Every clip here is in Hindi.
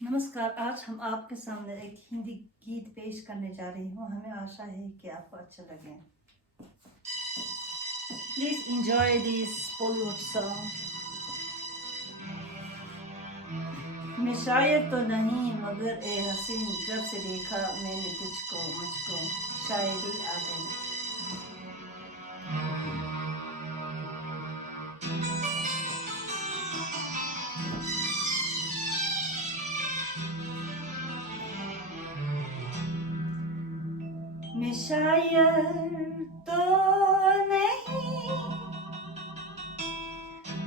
नमस्कार। आज हम आपके सामने एक हिंदी गीत पेश करने जा रही हूँ। हमें आशा है कि आपको अच्छा लगे। Please enjoy this Bollywood song. मैं शायर तो नहीं मगर ए हसीन, जब से देखा मैंने तुझको मुझको शायरी आ गई। मैं शायर तो नहीं,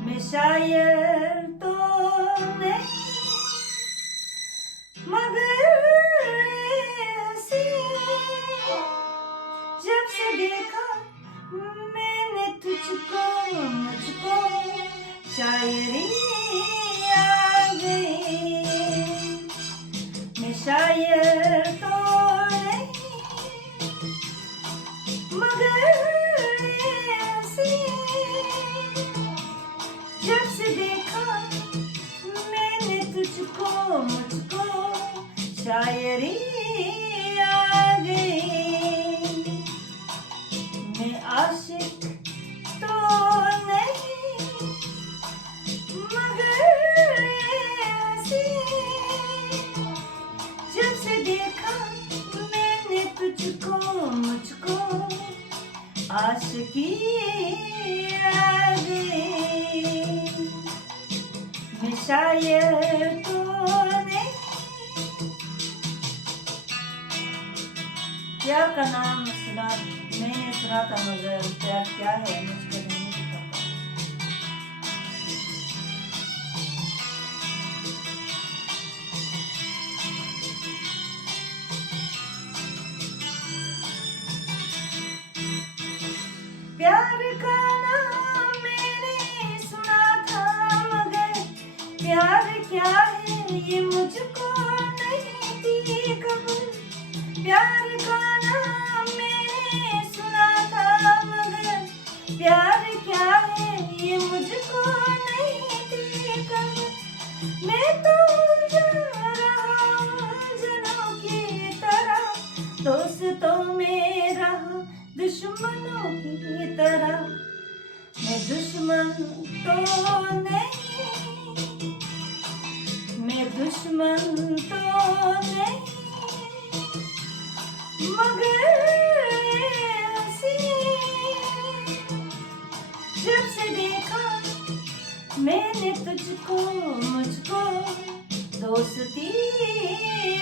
मैं शायर तो नहीं मगर जब से देखा मैंने तुझको मुझको शायरी आ गई। मैं शायर तो नहीं मगर जब से देखा मैंने तुझको मुझको शायरी आ गई। मैं आशिक तो नहीं मगर जब से देखा मैंने तुझको मुझको आशिकी आ गई। मैं शायर तो नहीं। प्यार का नाम सुना, मैंने सुना था मगर प्यार क्या है मुझको नहीं पता। प्यार का नाम मैंने सुना था मगर प्यार क्या है ये मुझको नहीं थी खबर। प्यार का नाम मैंने सुना था मगर प्यार क्या है ये मुझको नहीं थी खबर। मैं तो जा रहा हूँ जनों की तरह, दोस्तों में रहा दुश्मनों की तरह। मैं दुश्मन तो नहीं, मैं दुश्मन तो नहीं मगर जब से देखा मैंने तुझको मुझको दोस्ती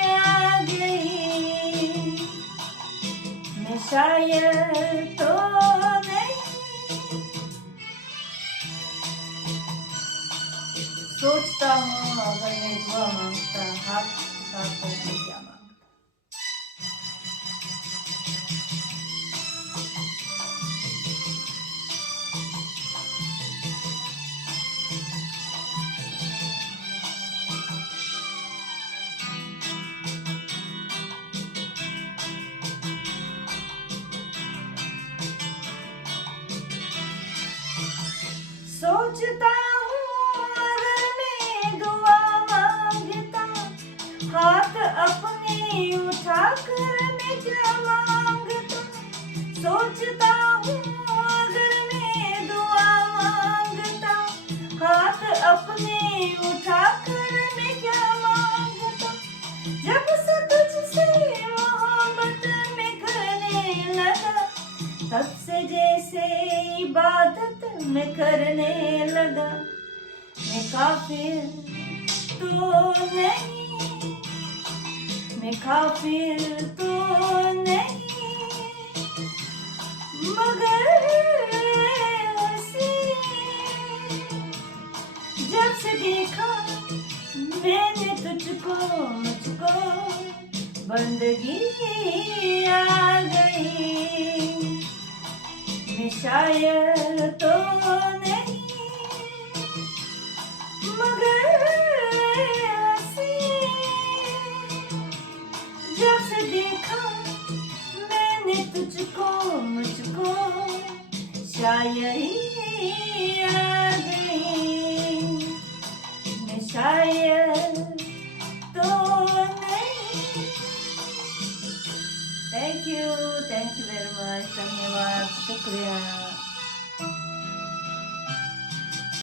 आ गई। मैं शायर तो नहीं। सोचता हूँ अगर मैं दुआ मांगता, हाथ उठा कर मैं क्या मांगता। सोचता हूँ अगर मैं दुआ मांगता, हाथ अपने उठा कर मैं क्या मांगता। सोचता हूँ अगर मैं दुआ मांगता, हाथ अपने उठा कर मैं क्या मांगता। जब से तुझसे मोहब्बत में करने लगा, तब से जैसे इबादत में करने लगा। मैं काफिर तो नहीं, मैं काफिर तो नहीं मगर जब से देखा मैंने तुझको मुझको बंदगी आ गई। मैं शायर तो नहीं मगर जब से देखा मैंने तुझको मुझको शायरी आ गई। मैं शायर तो यू वेरी मच, धन्यवाद, शुक्रिया।